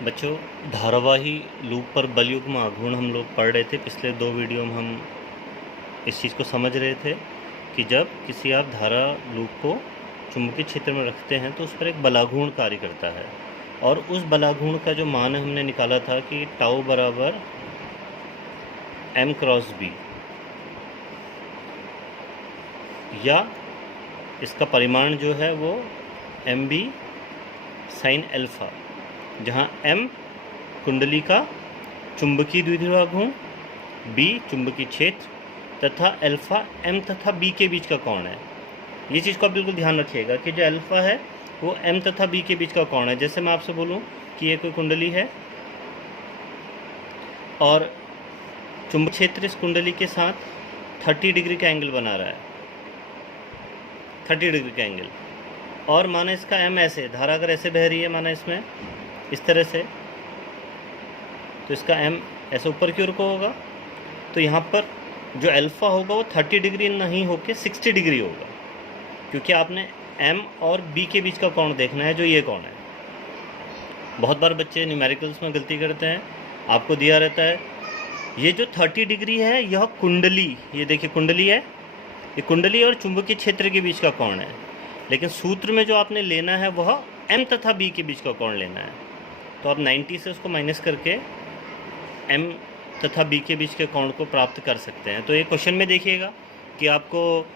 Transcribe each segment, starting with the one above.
बच्चों, धारावाही लूप पर बलयुग्म आघूर्ण हम लोग पढ़ रहे थे। पिछले 2 वीडियो में हम इस चीज़ को समझ रहे थे कि जब किसी आप धारा लूप को चुंबकीय क्षेत्र में रखते हैं तो उस पर एक बलाघूर्ण कार्य करता है, और उस बलाघूर्ण का जो मान हमने निकाला था कि टाउ बराबर m क्रॉस b, या इसका परिमाण जो है वो mb साइन अल्फा, जहाँ m कुंडली का चुंबकीय द्विध्रुव आघूर्ण, b चुंबकीय क्षेत्र तथा अल्फा m तथा b के बीच का कोण है। ये चीज़ को आप बिल्कुल ध्यान रखिएगा कि जो अल्फा है वो m तथा b के बीच का कोण है। जैसे मैं आपसे बोलूँ कि ये कोई कुंडली है और चुंबकीय क्षेत्र इस कुंडली के साथ 30 डिग्री का एंगल बना रहा है, 30 डिग्री का एंगल, और माना इसका m ऐसे, धारा अगर ऐसे बह रही है माना इसमें इस तरह से, तो इसका m ऐसे ऊपर की ओर को होगा, तो यहाँ पर जो अल्फ़ा होगा वो 30 डिग्री नहीं होके 60 डिग्री होगा, क्योंकि आपने m और b के बीच का कोण देखना है, जो ये कोण है। बहुत बार बच्चे न्यूमेरिकल्स में गलती करते हैं। आपको दिया रहता है ये जो 30 डिग्री है यह कुंडली, ये देखिए कुंडली है, ये कुंडली और चुंबकीय क्षेत्र के बीच का कोण है, लेकिन सूत्र में जो आपने लेना है वह m तथा b के बीच का कोण लेना है। तो आप 90 से उसको माइनस करके m तथा b के बीच के कोण को प्राप्त कर सकते हैं। तो ये क्वेश्चन में देखिएगा कि आपको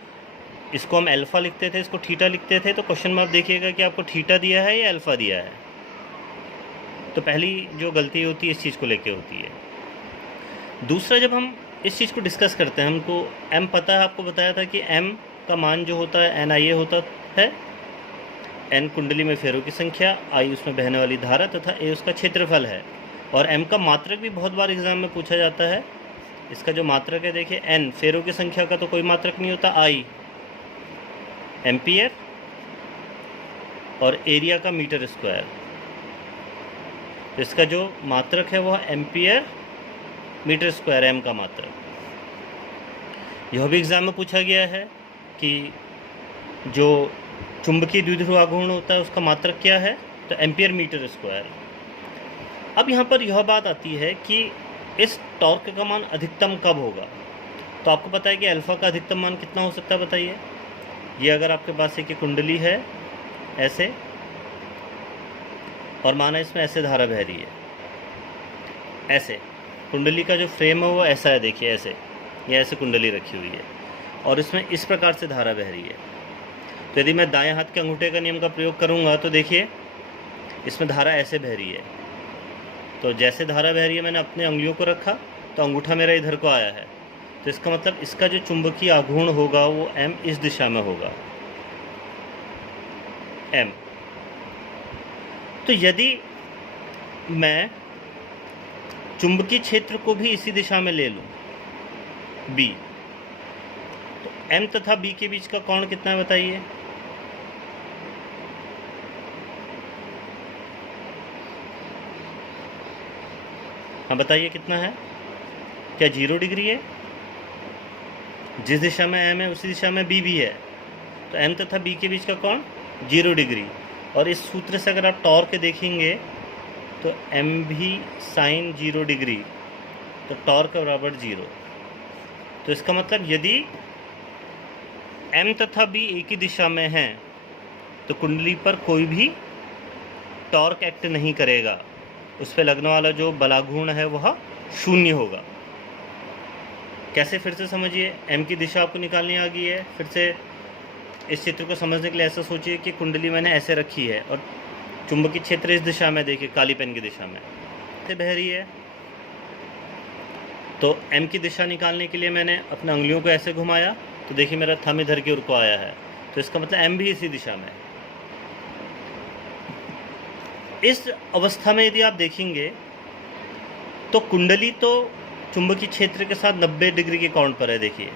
इसको हम अल्फ़ा लिखते थे, इसको थीटा लिखते थे, तो क्वेश्चन में आप देखिएगा कि आपको थीटा दिया है या अल्फ़ा दिया है। तो पहली जो गलती होती है इस चीज़ को लेके होती है। दूसरा, जब हम इस चीज़ को डिस्कस करते हैं, हमको m पता है, आपको बताया था कि m का मान जो होता है NIA होता है, n कुंडली में फेरों की संख्या, I उसमें बहने वाली धारा तथा A उसका क्षेत्रफल है। और m का मात्रक भी बहुत बार एग्जाम में पूछा जाता है। इसका जो मात्रक है देखिए, n फेरों की संख्या का तो कोई मात्रक नहीं होता, I एम्पियर, और एरिया का मीटर स्क्वायर। तो इसका जो मात्रक है वह एम्पियर मीटर स्क्वायर, m का मात्रक। यह भी एग्जाम में पूछा गया है कि जो चुंबकीय द्विध्रुव आघूर्ण होता है उसका मात्रक क्या है, तो एम्पियर मीटर स्क्वायर। अब यहाँ पर यह बात आती है कि इस टॉर्क का मान अधिकतम कब होगा। तो आपको पता है कि अल्फ़ा का अधिकतम मान कितना हो सकता है, बताइए। ये अगर आपके पास एक कुंडली है ऐसे, और माना इसमें ऐसे धारा बह रही है, ऐसे कुंडली का जो फ्रेम है वो ऐसा है, देखिए ऐसे, ये ऐसे कुंडली रखी हुई है और इसमें इस प्रकार से धारा बह रही है। तो यदि मैं दाएं हाथ के अंगूठे का नियम का प्रयोग करूंगा तो देखिए इसमें धारा ऐसे बह रही है। तो जैसे धारा बह रही है मैंने अपने अंगुलियों को रखा तो अंगूठा मेरा इधर को आया है, तो इसका मतलब इसका जो चुंबकीय आघूर्ण होगा वो m इस दिशा में होगा, m। तो यदि मैं चुंबकीय क्षेत्र को भी इसी दिशा में ले लूं, b, तो m तथा b के बीच का कोण कितना है बताइए। हाँ बताइए कितना है, क्या 0 डिग्री है? जिस दिशा में m है उसी दिशा में b भी है, तो m तथा b के बीच का कोण 0 डिग्री। और इस सूत्र से अगर आप टॉर्क देखेंगे तो m भी साइन 0 डिग्री, तो टॉर्क बराबर 0। तो इसका मतलब यदि m तथा b एक ही दिशा में हैं तो कुंडली पर कोई भी टॉर्क एक्ट नहीं करेगा, उस पर लगने वाला जो बलाघूर्ण है वह शून्य होगा। कैसे, फिर से समझिए। m की दिशा आपको निकालनी आ गई है। फिर से इस चित्र को समझने के लिए ऐसा सोचिए कि कुंडली मैंने ऐसे रखी है और चुंबकीय क्षेत्र इस दिशा में, देखिए काली पेन की दिशा में से बह रही है। तो m की दिशा निकालने के लिए मैंने अपने उंगलियों को ऐसे घुमाया, तो देखिए मेरा थंब इधर की ओर को आया है, तो इसका मतलब m भी इसी दिशा में। इस अवस्था में यदि आप देखेंगे तो कुंडली तो चुंबकीय क्षेत्र के साथ 90 डिग्री के कोण पर है, देखिए,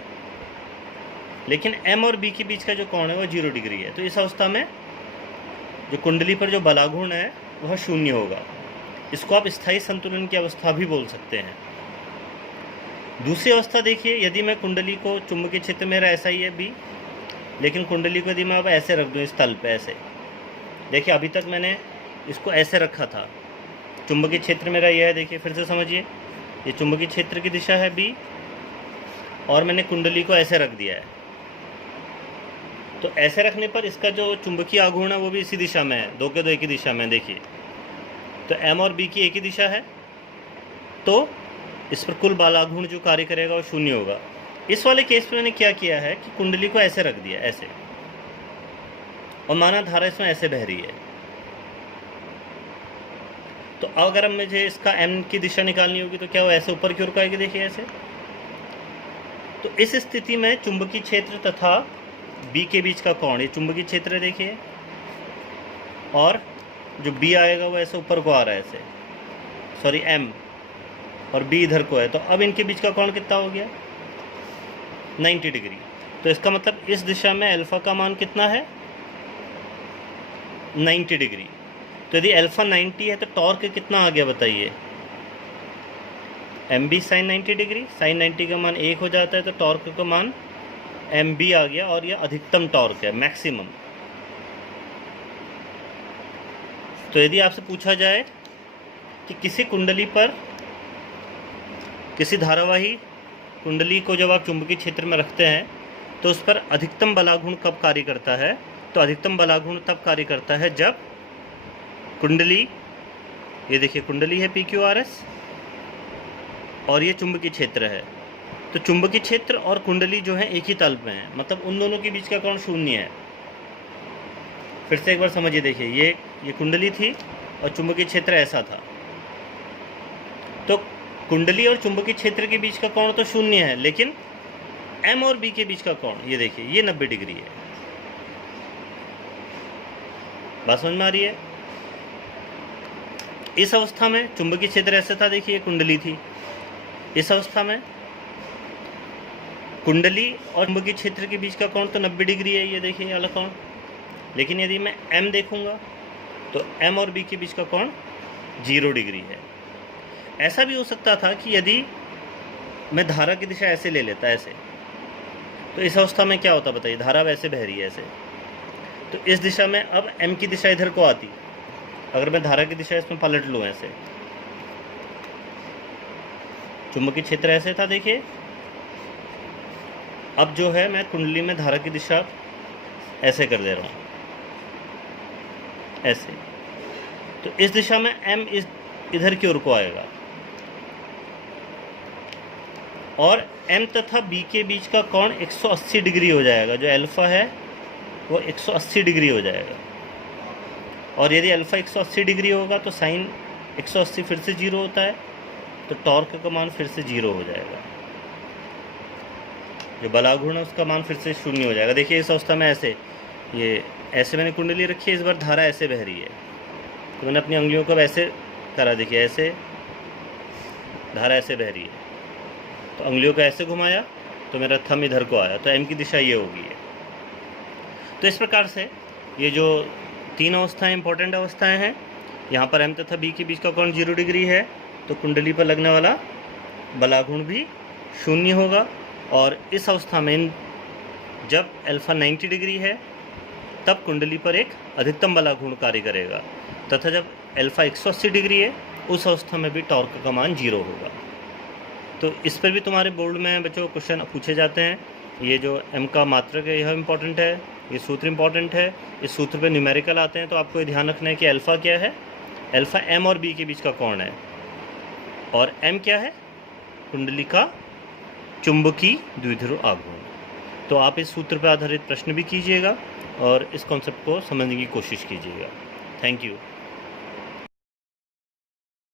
लेकिन m और b के बीच का जो कोण है वह 0 डिग्री है। तो इस अवस्था में जो कुंडली पर जो बलाघूर्ण है वह शून्य होगा। इसको आप स्थायी संतुलन की अवस्था भी बोल सकते हैं। दूसरी अवस्था देखिए, यदि मैं कुंडली को, चुंबकीय क्षेत्र मेरा ऐसा ही है b, लेकिन कुंडली को यदि मैं अब ऐसे रख दूँ इस तल पे, ऐसे देखिए, अभी तक मैंने इसको ऐसे रखा था, चुंबकीय क्षेत्र मेरा यह है, देखिए फिर से समझिए, ये चुंबकीय क्षेत्र की दिशा है B, और मैंने कुंडली को ऐसे रख दिया है। तो ऐसे रखने पर इसका जो चुंबकीय आघूर्ण है वो भी इसी दिशा में है, 2 के 2 एक ही दिशा में, देखिए। तो M और B की एक ही दिशा है, तो इस पर कुल बल आघूर्ण जो कार्य करेगा वो 0 होगा। इस वाले केस में मैंने क्या किया है कि कुंडली को ऐसे रख दिया, ऐसे, और माना धारा इसमें ऐसे बह रही है। तो अगर अब मुझे इसका M की दिशा निकालनी होगी तो क्या वो ऐसे ऊपर की ओर आएगी, देखिए ऐसे। तो इस स्थिति में चुंबकीय क्षेत्र तथा B के बीच का कोण, ये चुंबकीय क्षेत्र है देखिए, और जो B आएगा वो ऐसे ऊपर को आ रहा है ऐसे, सॉरी M, और B इधर को है। तो अब इनके बीच का कोण कितना हो गया, 90 डिग्री। तो इसका मतलब इस दिशा में अल्फा का मान कितना है, 90 डिग्री। तो यदि अल्फा 90 है तो टॉर्क कितना आ गया बताइए, MB साइन 90 डिग्री, साइन 90 का मान 1 हो जाता है, तो टॉर्क का मान MB आ गया, और यह अधिकतम टॉर्क है, मैक्सिमम। तो यदि आपसे पूछा जाए कि किसी कुंडली पर, किसी धारावाही कुंडली को जब आप चुंबकीय क्षेत्र में रखते हैं तो उस पर अधिकतम बलाघूर्ण कब कार्य करता है, तो अधिकतम बलाघूर्ण तब कार्य करता है जब कुंडली, ये देखिए कुंडली है PQRS, और ये चुंबकीय क्षेत्र है। तो चुंबकीय क्षेत्र और कुंडली जो है एक ही तल में है, मतलब उन दोनों के बीच का कोण 0 है। फिर से एक बार समझिए, देखिए ये कुंडली थी और चुंबकीय क्षेत्र ऐसा था, तो कुंडली और चुंबकीय क्षेत्र के बीच का कोण तो 0 है, लेकिन M और B के बीच का कोण, ये देखिए, ये 90 डिग्री है। बात समझ में आ रही है? इस अवस्था में चुंबकीय क्षेत्र ऐसे था, देखिए कुंडली थी। इस अवस्था में कुंडली और चुंबकीय क्षेत्र के बीच का कोण तो 90 डिग्री है, ये देखिए वाला कोण। लेकिन यदि मैं M देखूंगा तो M और B के बीच का कोण 0 डिग्री है। ऐसा भी हो सकता था कि यदि मैं धारा की दिशा ऐसे ले लेता, ऐसे, तो इस अवस्था में क्या होता बताइए, धारा वैसे बह रही है ऐसे, तो इस दिशा में अब M की दिशा इधर को आती, अगर मैं धारा की दिशा इसमें पलट लूँ ऐसे, चुंबकीय क्षेत्र ऐसे था देखिए, अब जो है मैं कुंडली में धारा की दिशा ऐसे कर दे रहा हूँ, ऐसे, तो इस दिशा में M इधर की ओर को आएगा, और M तथा B के बीच का कोण 180 डिग्री हो जाएगा। जो अल्फा है वो 180 डिग्री हो जाएगा, और यदि अल्फा 180 डिग्री होगा तो साइन 180 फिर से 0 होता है, तो टॉर्क का मान फिर से 0 हो जाएगा। जो बलाघूर्ण है उसका मान फिर से 0 हो जाएगा। देखिए इस अवस्था में ऐसे, ये ऐसे मैंने कुंडली रखी है, इस बार धारा ऐसे बह रही है, तो मैंने अपनी उंगलियों को ऐसे करा, देखिए ऐसे धारा ऐसे बह रही है, तो उंगलियों को ऐसे घुमाया तो मेरा थंब इधर को आया, तो M की दिशा ये होगी है। तो इस प्रकार से ये जो 3 अवस्थाएं इंपॉर्टेंट अवस्थाएं हैं, यहाँ पर M तथा B के बीच का कोण 0 डिग्री है, तो कुंडली पर लगने वाला बलाघूर्ण भी 0 होगा। और इस अवस्था में जब अल्फा 90 डिग्री है तब कुंडली पर एक अधिकतम बलाघूर्ण कार्य करेगा, तथा जब अल्फा 180 डिग्री है उस अवस्था में भी टॉर्क का मान 0 होगा। तो इस पर भी तुम्हारे बोर्ड में बच्चों क्वेश्चन पूछे जाते हैं। ये जो M का मात्रक है यह इम्पॉर्टेंट है, ये सूत्र इम्पॉर्टेंट है, इस सूत्र पे न्यूमेरिकल आते हैं, तो आपको ये ध्यान रखना है कि अल्फ़ा क्या है, अल्फ़ा M और B के बीच का कोण है, और M क्या है, कुंडली का चुंबकीय द्विध्रुव आघूर्ण। तो आप इस सूत्र पर आधारित प्रश्न भी कीजिएगा और इस कॉन्सेप्ट को समझने की कोशिश कीजिएगा। Thank you.